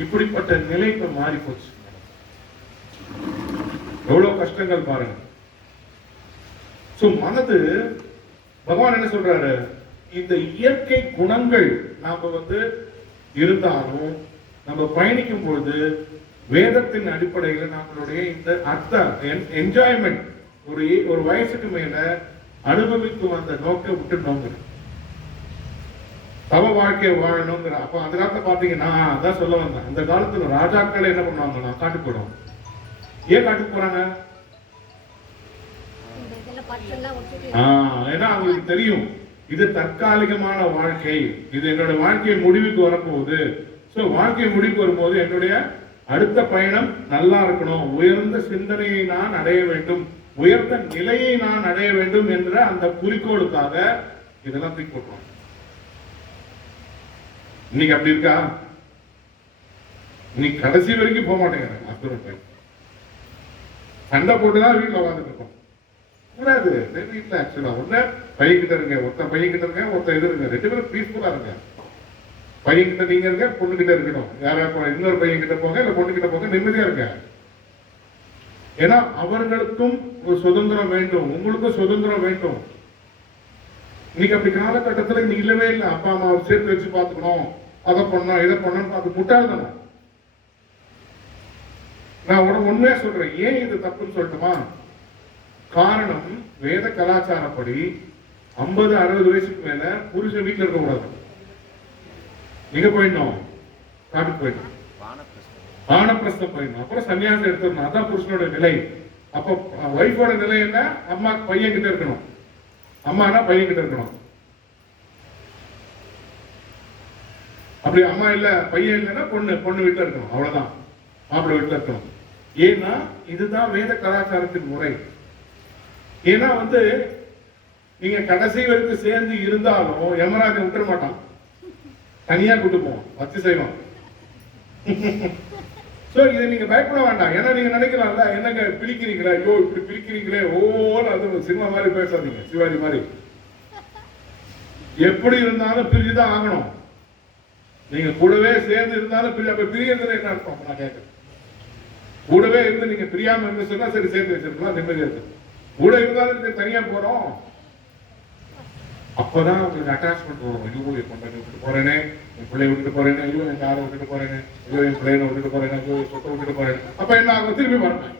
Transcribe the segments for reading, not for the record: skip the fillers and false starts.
இப்படிப்பட்ட நிலை இப்ப மாறி போச்சு. எவ்வளவு கஷ்டங்கள் பாருங்க. மனது பகவான் என்ன சொல்றாரு, இந்த இயற்கை குணங்கள் நாம இருந்தாலும் நம்ம பயணிக்கும் பொழுது வேதத்தின் அடிப்படையில் நம்மளுடைய இந்த அர்த்த என்ஜாய்மெண்ட் ஒரு வயசுக்கு மேல அனுபவித்து வந்த நோக்க விட்டுட்டோங்க. தவ வாழ்க்கையை வாழணுங்கிற அப்ப அந்த காலத்துல பாத்தீங்கன்னா அதான் சொல்ல வந்தேன். அந்த காலத்துல ராஜாக்கள் என்ன பண்ணுவாங்கன்னா காட்டுக்கு போயிடும். ஏன் காட்டுக்கு போறாங்க? ஏன்னா அவங்களுக்கு தெரியும் இது தற்காலிகமான வாழ்க்கை, இது என்னோட வாழ்க்கையை முடிவுக்கு வரப்போகுது. வாழ்க்கை முடிவுக்கு வரும்போது என்னுடைய அடுத்த பயணம் நல்லா இருக்கணும், உயர்ந்த சிந்தனையை நான் அடைய வேண்டும், உயர்ந்த நிலையை நான் அடைய வேண்டும் என்ற அந்த குறிக்கோளுக்காக இதெல்லாம் தூக்கி போட்டுருவோம். இன்னைக்கு அப்படி இருக்கா? இன்னைக்கு கடைசி வரைக்கும் போக மாட்டேங்கிறாங்க. சண்டை போட்டுதான் வீட்டுல உட்காந்துட்டு இருக்கோம். கூடாது. வீட்டுல ஆக்சுவலா ஒண்ணு பையன்கிட்ட இருங்க, ஒருத்தன் பையன்கிட்ட இருங்க, ஒருத்தன் இது இருங்க, ரெண்டு பேரும் பீஸ்ஃபுல்லா இருங்க. பையன்கிட்ட நீங்க இருங்க, பொண்ணு கிட்ட இருக்கணும். யாரா இன்னொரு பையன் கிட்ட போங்க, இல்ல பொண்ணு கிட்ட போங்க, நிம்மதியா இருங்க. ஏன்னா அவர்களுக்கும் ஒரு சுதந்திரம் வேண்டும், உங்களுக்கும் சுதந்திரம் வேண்டும். இன்னைக்கு அப்படி காலகட்டத்தில் இன்னைக்கு இல்லவே இல்லை. அப்பா அம்மாவை சேர்த்து வச்சு பார்த்துக்கணும், அதை பண்ணணும் இதை பண்ணணும், அது முட்டாள்தனம். நான் உண்மையா சொல்றேன். ஏன் இது தப்புன்னு சொல்லட்டுமா? காரணம் வேத கலாச்சாரப்படி 50-60 வயசுக்கு மேல புருஷன் வீட்டுல இருக்க கூடாது. எங்க போயிடணும்? காட்டுக்கு போயிடணும், வானப்பிரஸ்தம் போயிடணும், அப்புறம் சன்னியாசம் எடுத்துடணும். அதான் புருஷனோட நிலை. அப்ப வைஃபோட நிலை என்ன? அம்மா பையன் கிட்ட இருக்கணும், அம்மானா பையன் கிட்ட இருக்கணும். அப்படி அம்மா இல்ல பையன் இல்லைன்னா பொண்ணு வீட்டுல இருக்கணும். அவ்வளவுதான், மாப்பிள்ளை வீட்டுல இருக்கணும். ஏன்னா இதுதான் வேத கலாச்சாரத்தின் முறை. ஏன்னா நீங்க கடைசி வரைக்கும் சேர்ந்து இருந்தாலும் யமராஜன் விட்டுற மாட்டான், தனியா கூட்டு போவோம், வச்சு செய்வோம். இதை நீங்க பயப்பட வேண்டாம். ஏன்னா நீங்க நினைக்கலாம்ல, என்னங்க பிரிக்கிறீங்களா, ஐயோ இப்படி பிரிக்கிறீங்களே, அது சினிமா மாதிரி பேசாதீங்க, சிவாஜி மாதிரி. எப்படி இருந்தாலும் பிரிஞ்சுதான் ஆகணும். நீங்க கூடவே சேர்ந்து இருந்தாலும் பிரியறது என்ன அர்த்தம்? நான் கேட்கிறேன். கூடவே இருந்து நீங்க பிரியாம இருந்து சொன்னா சரி, சேர்த்து வச்சிருக்கலாம், நிம்மதியா இருக்கு. கூட இருந்தாலும் தனியா போறோம், அப்பதான் உங்களுக்கு அட்டாச்மெண்ட் வரும். ஐயோ என் பொண்டாட்டி விட்டுட்டு போறேனே, என் பிள்ளைய விட்டுட்டு போறேனே, ஐயோ என் காரை விட்டுட்டு போறேனே, ஐயோ என் பிள்ளைய விட்டுட்டு போறேனே, ஐயோ என் சொத்தை விட்டுட்டு போறேன். அப்ப என்ன ஆகும்? திரும்பி வரணும்.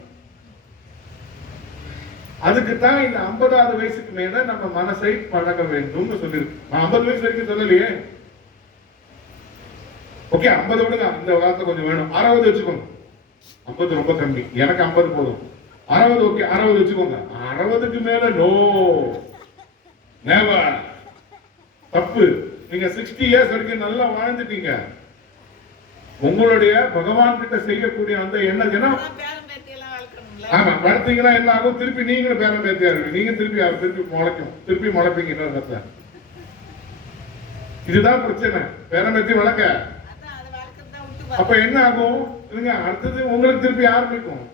அதுக்குத்தான் இந்த 50வது வயசுக்கு மேல நம்ம மனசை பழக வேண்டும் சொல்லிருக்கு. நான் 50 வயசு வரைக்கும் சொல்லலையே. ஓகே 50 விடுங்க, இந்த வார்த்தை கொஞ்சம் வேணும். 60 வச்சுக்கோங்க. 50 ரொம்ப கம்மி, எனக்கு 50 போதும். 60 ஓகே, 60 வச்சுக்கோங்க. 60க்கு மேல நோ, நெவர், தப்பு. நீங்க 60 இயர்ஸ் வரைக்கும் நல்லா வாழ்ந்துட்டீங்க. உங்களுடைய பகவான் கிட்ட செய்யக்கூடிய அந்த எண்ணம் ஆமா வளர்த்தீங்கன்னா என்ன ஆகும்? திருப்பி நீங்களும் பேரம் பேத்தியா இருக்கு, நீங்க திருப்பி முளைக்கும், திருப்பி முளைப்பீங்க இன்னொரு இடத்துல. இதுதான் பிரச்சனை, பேரம் பேத்தி வளர்க்க. அப்ப என்ன ஆகும்? அடுத்தது உங்களுக்கு திருப்பி ஆரம்பிக்கும்.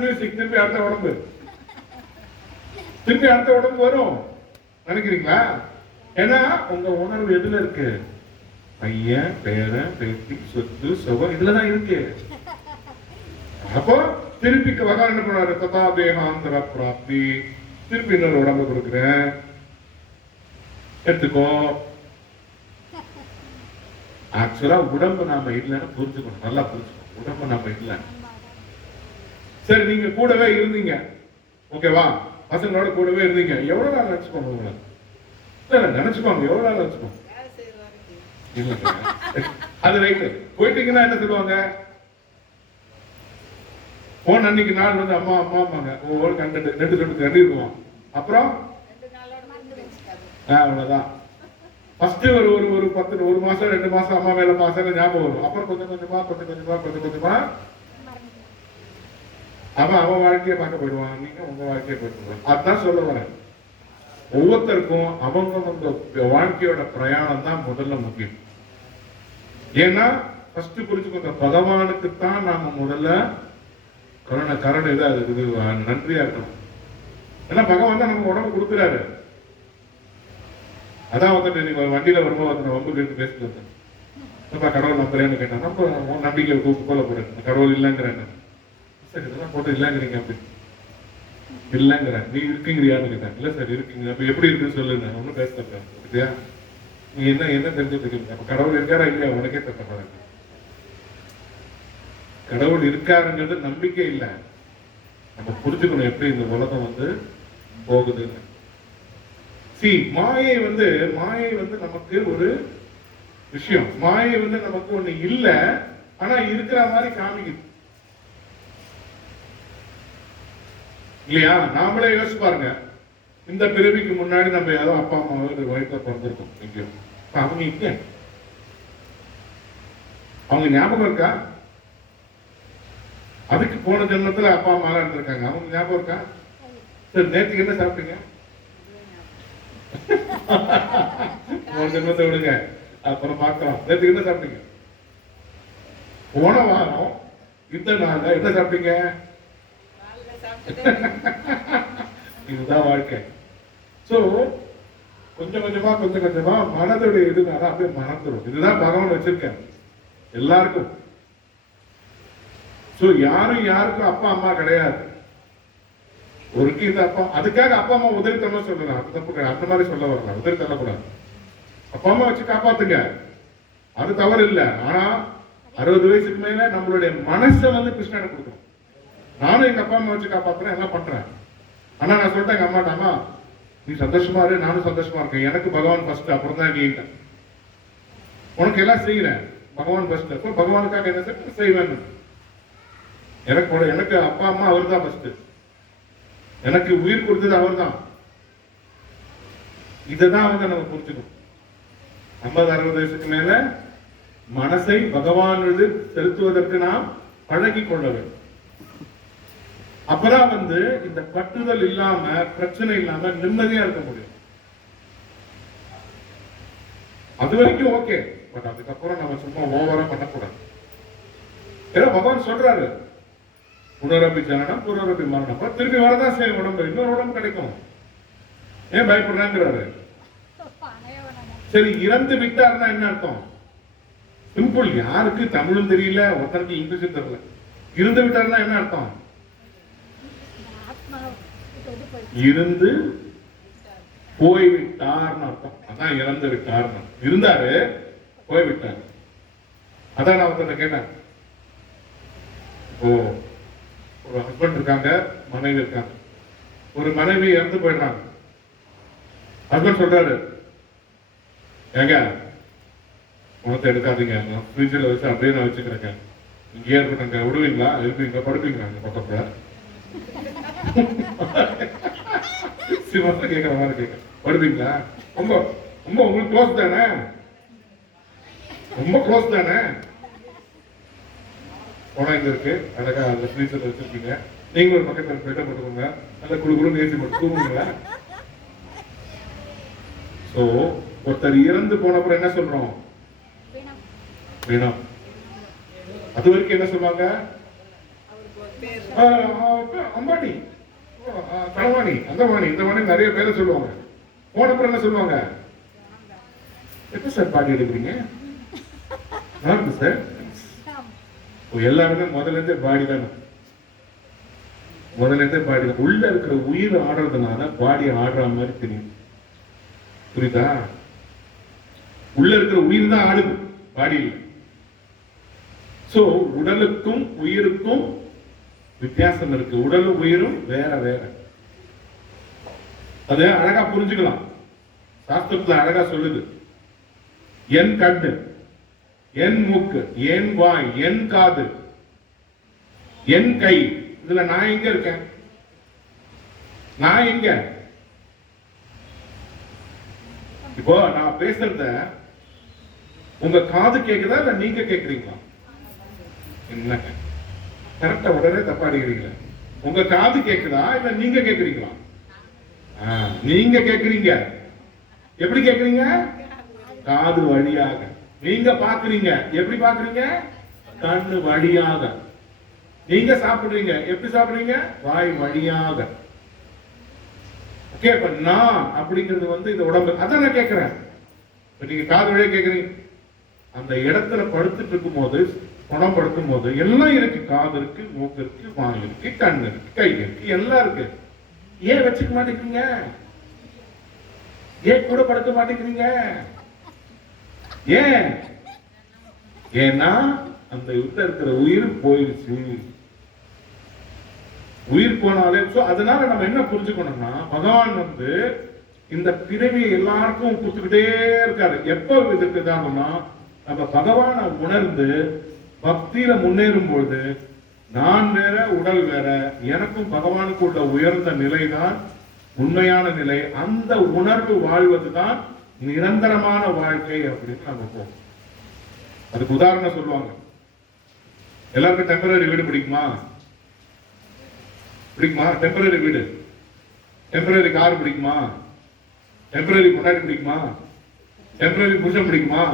மியூசிக், திருப்பி அடுத்த உடம்பு, திருப்பி அடுத்த உடம்பு வரும். நினைக்கிறீங்களா? ஏன்னா உங்க உணர்வு எதுல இருக்கு? பையன், பேரன், பேத்தி, சொத்து, சுகம் இதுலதான் இருக்கு. அப்போ திருப்பி பகவான் என்ன பண்ணாரு? ததா தேகாந்தர பிராப்தி, திருப்பி இன்னொரு உடம்பு கொடுக்குறேன், எடுத்துக்கோ. ஆக்சுவலா உடம்பு நாம இல்லைன்னு புரிஞ்சுக்கணும், நல்லா புரிஞ்சுக்கணும். உடம்பு நாம இல்லை. சரி, நீங்க கூடவே இருந்தீங்க, ஓகேவா? பசங்களோட கூடவே இருந்தீங்க. எவ்வளவு நாள் நினைச்சுக்கோங்க உங்களை? நினைச்சுக்கோங்க, எவ்வளவு நாள் நினைச்சுக்கோங்க. அது ரைட்டு. போயிட்டீங்கன்னா என்ன சொல்லுவாங்க? போன் அன்னைக்கு நாள் அம்மா அம்மாங்க ஒவ்வொரு ரெண்டு இருக்குவோம். அப்புறம் அவ்வளவுதான். ஃபர்ஸ்ட் ஒரு 1 மாசம் 2 மாசம் அம்மா மேல மாசம் ஞாபகம் வரும். அப்புறம் கொஞ்சம் கொஞ்சமா அவன் வாழ்க்கையை பார்க்க போயிடுவான், நீங்க உங்க வாழ்க்கையை போயிடுவாங்க. அதான் சொல்ல வரேன். ஒவ்வொருத்தருக்கும் அவங்க வாழ்க்கையோட பிரயாணம் தான் முதல்ல முக்கியம். ஏன்னா ஃபர்ஸ்ட் புரிஞ்சுக்கோங்க, பகவானுக்குத்தான் நாம முதல்ல கரண இதா இருக்குது, நன்றியா இருக்கணும். ஏன்னா பகவான் தான் நமக்கு உடம்பு கொடுக்குறாரு. அதான் நீங்க வண்டியில வரும்போது வம்பு கேட்டு பேசிட்டு வந்தேன். கடவுள் நம்புறேன்னு கேட்டேன். நம்ம உன் நம்பிக்கை கொல்ல போறேன், கடவுள் இல்லைங்கிறேன். சார் இதெல்லாம் போட்டு இல்லைங்கிறீங்க அப்படின்னு. இல்லைங்கிறேன். நீ இருக்கீங்கறியான்னு கேட்டேன். இல்ல சார் இருக்கீங்க. அப்ப எப்படி இருக்குன்னு சொல்லுங்க. ஒன்னும் பேச இல்லையா? நீ என்ன என்ன தெரிஞ்சுட்டு இருக்கீங்க? அப்ப கடவுள் இருக்காரா இல்லையா உனக்கே தட்டப்படாது. கடவுள் இருக்காருங்கிறது நம்பிக்கை இல்லை. நம்ம புரிஞ்சுக்கணும் எப்படி இந்த உலகம் வந்து போகுதுன்னு. மாயை வந்து நமக்கு ஒரு விஷயம். மாயை வந்து நமக்கு ஒண்ணு இல்ல, ஆனா இருக்கிற மாதிரி காமிக்குது இல்லையா? நாமளே யோசிச்சு பாருங்க. இந்த பிறவிக்கு முன்னாடி நம்ம ஏதோ அப்பா அம்மாவை வயிற்றுல பிறந்திருக்கோம் எங்கேயோ. அவங்க இங்க அவங்க ஞாபகம் இருக்கா? அதுக்கு போன ஜென்மத்துல அப்பா அம்மா இருந்திருக்காங்க. அவங்க ஞாபகம் இருக்கா? சரி நேற்றுக்கு என்ன சாப்பிட்டீங்க? போன ஜென்மத்தை விடுங்க, அப்புறம் பார்க்கலாம். நேற்றுக்கு என்ன சாப்பிட்டீங்க? போன வாரம் இந்த நாள் என்ன சாப்பிட்டீங்க? இதுதான் வாழ்க்கை. சோ கொஞ்சம் கொஞ்சமா மனதுடைய இதுனால அப்படியே மறந்துடும். இதுதான் பகவான் வச்சிருக்கேன் எல்லாருக்கும். சோ யாருக்கும் அப்பா அம்மா கிடையாது. ஒரு இந்த அப்பா, அதுக்காக அப்பா அம்மா உதவி தர சொல்லலாம். அது தப்பு, அந்த மாதிரி சொல்ல வரலாம். உதவி தரக்கூடாது. அப்பா அம்மா வச்சு காப்பாத்துங்க, அது தவறு இல்லை. ஆனா 60 வயசுக்கு மேல நம்மளுடைய மனசை வந்து கிருஷ்ணனை கொடுக்கணும். நானும் எங்க அப்பா அம்மா வச்சு காப்பாத்துறேன், எல்லாம் பண்றேன். ஆனா நான் சொல்லிட்டேன் எங்க அம்மாட்ட, அம்மா நீ சந்தோஷமா இரு, நானும் சந்தோஷமா இருக்கேன், எனக்கு பகவான் ஃபர்ஸ்ட், அப்புறம் தான் நீ. உனக்கு எல்லாம் செய்யறேன், பகவான் ஃபர்ஸ்ட். அப்போ பகவானுக்காக என்ன செய்வேன்? எனக்கு அப்பா அம்மா அவர் தான் ஃபர்ஸ்ட். எனக்கு உயிர் கொடுத்தது அவர் தான். இதான் வந்து நம்ம புரிஞ்சுக்கணும். 50-60 வயசுக்கு மேல மனசை பகவான் செலுத்துவதற்கு நாம் பழகி கொள்ள வேண்டும். அப்பதான் வந்து இந்த பற்றுதல் இல்லாம, பிரச்சனை இல்லாம நிம்மதியா இருக்க முடியும். அது வரைக்கும் ஓகே, பட் அதுக்கப்புறம் நம்ம சும்மா ஓவரா பண்ணக்கூடாது. ஏன்னா பகவான் சொல்றாரு, புனரபி ஜனனம் புனரபி மரணம். திரும்பி வரதான் செய்யும் உடம்பு, இன்னொரு உடம்பு கிடைக்கும். ஏன் பயப்படுறாங்கிறாரு? சரி, இறந்து விட்டார்னா என்ன அர்த்தம்? சிம்பிள். யாருக்கு தமிழும் தெரியல, ஒருத்தருக்கு இங்கிலீஷும் தெரியல. இருந்து விட்டார்னா என்ன அர்த்தம்? இருந்து போய்விட்டார்னு அர்த்தம். அதான் இறந்து விட்டார்னு. இருந்தாரு, போய்விட்டார். அதான் நான் ஒருத்தர் கேட்டேன். இப்போ ஒரு ஹஸ்பண்ட் இருக்காங்க, மனைவி இருக்காங்க. ஒரு மனைவி இறந்து போயிடுறாங்க. ஹஸ்பண்ட் சொல்றாரு, ஏங்க உனத்தை எடுக்காதீங்க, ஃப்ரிட்ஜில் வச்சு அப்படியே நான் வச்சுக்கிறேங்க, இங்கேயே இருக்கட்டும், விடுவீங்களா, இருப்பீங்களா, படுப்பீங்களா அங்க பக்கத்துல? கேட்கிற மாதிரி கேட்க, படுப்பீங்களா? ரொம்ப ரொம்ப உங்களுக்கு க்ளோஸ் தானே, ரொம்ப க்ளோஸ் தானே. போனா இங்க இருக்கு, அழகா அந்த ஃப்ரீசர்ல வச்சிருக்கீங்க, நீங்க ஒரு பக்கத்துல பெட்டை போட்டுக்கோங்க, நல்ல குழு குழு ஏசி போட்டு தூங்குங்களா? சோ ஒருத்தர் இறந்து போன அப்புறம் என்ன சொல்றோம்? வேணாம். அது வரைக்கும் என்ன சொல்லுவாங்க? அம்பானி, தனவாணி, அந்த வாணி, இந்த வாணி நிறைய பேரை சொல்லுவாங்க. போன அப்புறம் என்ன சொல்லுவாங்க? எப்ப சார் பாடி எடுக்கிறீங்க? சார் எல்லாருமே முதல்ல இருந்தே பாடி தானே, முதல்ல இருந்தே பாடி தான். உள்ள இருக்கிற உயிர் ஆடுறதுனால பாடி ஆடுற மாதிரி தெரியும். புரியுதா? உள்ள இருக்கிற உயிர் தான் ஆடுது, பாடி இல்லை. சோ உடலுக்கும் உயிருக்கும் வித்தியாசம் இருக்கு. உடலும் உயிரும் வேற வேற. அது அழகா புரிஞ்சுக்கலாம். சாஸ்திரத்துல அழகா சொல்லுது. என் கண்ணு, என் மூக்கு, என் வாய், என் காது, என் கை, இதுல நான் எங்க இருக்கேன்? நான் எங்க? இப்போ நான் பேசுறத உங்க காது கேக்குதா இல்ல நீங்க கேக்குறீங்களா? என்ன கரெக்டா உடனே தப்பா அடிக்கிறீங்களா? உங்க காது கேக்குதா இல்ல நீங்க கேக்குறீங்களா? நீங்க கேக்குறீங்க. எப்படி கேக்குறீங்க? காது வழியாக. நீங்க பாக்குறீங்க. எப்படி பாக்குறீங்க? கண்ணு வழியாக. நீங்க சாப்பிடுறீங்க. எப்படி சாப்பிடுறீங்க? வாய் வழியாக. ஓகே, இப்ப நான் அப்படிங்கிறது வந்து இந்த உடம்பு. அதான் நான் கேட்கிறேன். நீங்க காது வழியா கேக்குறீங்க. அந்த இடத்துல படுத்துட்டு இருக்கும் போது, பணம் படுத்தும் போது எல்லாம் இருக்கு. காது இருக்கு, மூக்கு இருக்கு, வாய் இருக்கு, கண் இருக்கு, கை இருக்கு, எல்லாம் இருக்கு. ஏன் வச்சுக்க மாட்டேங்கிறீங்க? ஏன் கூட படுக்க மாட்டேங்கிறீங்க? ஏன்? ஏன்னா அந்த இருக்கிற உயிர் போயிருச்சு. உயிர் போனாலே அதனால நம்ம என்ன புரிஞ்சுக்கணும்னா, பகவான் இந்த பிறவியை எல்லாருக்கும் கொடுத்துக்கிட்டே இருக்காரு. எப்ப இதுக்கு இதாகும்னா, நம்ம பகவானை உணர்ந்து பக்தியில முன்னேறும் பொழுது, நான் வேற உடல் வேற, எனக்கும் பகவானுக்கு உள்ள உயர்ந்த நிலைதான் உண்மையான நிலை. அந்த உணர்வு வாழ்வதுதான் நிரந்தரமான வாழ்க்கை அப்படின்னு நம்ம போவோம். அதுக்கு உதாரணம் சொல்லுவாங்க. எல்லாருக்கும் டெம்பரரி வீடு பிடிக்குமா? பிடிக்குமா? டெம்பரரி வீடு, டெம்பரரி கார் பிடிக்குமா? டெம்பரரி பொண்டாட்டி பிடிக்குமா? டெம்பரரி புருஷன் பிடிக்குமா?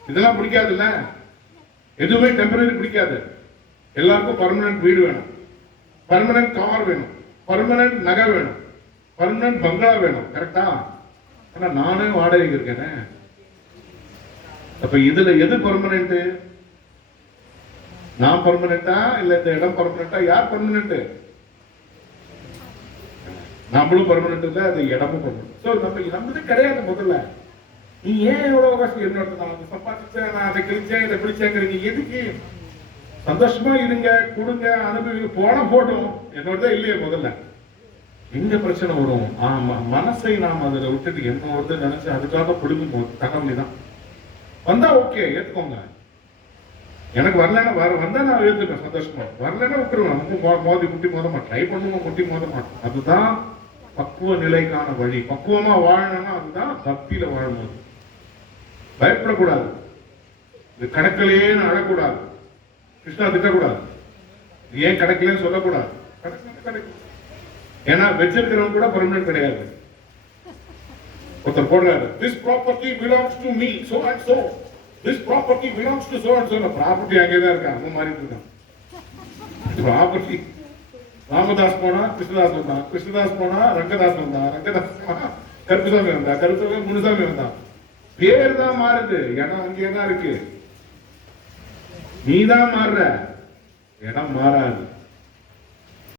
இதெல்லாம் பிடிக்காதுல்ல. எதுவுமே டெம்பரரி பிடிக்காது. எல்லாருக்கும் பர்மனன்ட் வீடு வேணும், பர்மனன்ட் கார் வேணும், பர்மனன்ட் நகை வேணும், பர்மனன்ட் பங்களா வேணும். கரெக்டா? ஆனா நானே வாடகைக்கு இருக்கேன். அப்ப இதுல எது பர்மனன்ட்? நான் பர்மனண்டா இல்ல இந்த இடம் பர்மனண்டா? யார் பர்மனன்ட்? நம்மளும் பர்மனன்ட் இல்ல, அது இடமும் பர்மனன்ட். நம்மது கிடையாது. முதல்ல நீ ஏன் எவ்வளவு கஷ்டம் என்னோட சம்பாதிச்சேன், நான் அதை கிழிச்சேன், இதை பிடிச்சேங்கிறீங்க. எதுக்கு? சந்தோஷமா இருங்க, கொடுங்க, அனுபவிங்க. போட்டும், என்னோடதான் இல்லையே. முதல்ல எங்க பிரச்சனை வரும்? மனசை நாம் அதுல விட்டுட்டு என்னோட நினைச்சு அதுக்காக பிடிக்கும் போது தகவலி தான் வந்தா ஓகே, ஏத்துக்கோங்க. எனக்கு வரலன்னா வந்தா நான் ஏத்துப்பேன் சந்தோஷமா. வரலன்னா விட்டுருவேன். மோதி முட்டி மோத மாட்டேன், ட்ரை பண்ணுவோம், முட்டி மோத மாட்டேன். அதுதான் பக்குவ நிலைக்கான வழி. பக்குவமா வாழணும்னா அதுதான் பக்தியில வாழும்போது. பயப்படக்கூடாது. இது கடக்கலையே அழக்கூடாது. கிருஷ்ணா திட்டக்கூடாது. ஏன் கிடைக்கலன்னு சொல்லக்கூடாது. கிடைக்கும். ஏன்னா வச்சிருக்கிறவங்க கூட பர்மனன்ட் கிடையாது. ஒருத்தர் போடுறாரு, this property belongs to me so and so, this property belongs to so and so. Property அங்கேதான் இருக்கா, அவன் மாறிட்டு இருக்கான். ப்ராப்பர்ட்டி ராமதாஸ் போனா கிருஷ்ணதாஸ் வந்தான், கிருஷ்ணதாஸ் போனா ரங்கதாஸ் வந்தான், ரங்கதாஸ் போனா கருப்புசாமி வந்தா, கருப்புசாமி முனுசாமி வந்தான். பேர் தான் மாறுது, இடம் அங்கேதான் இருக்கு. நீதான் மாறுற, இடம் மாறாது.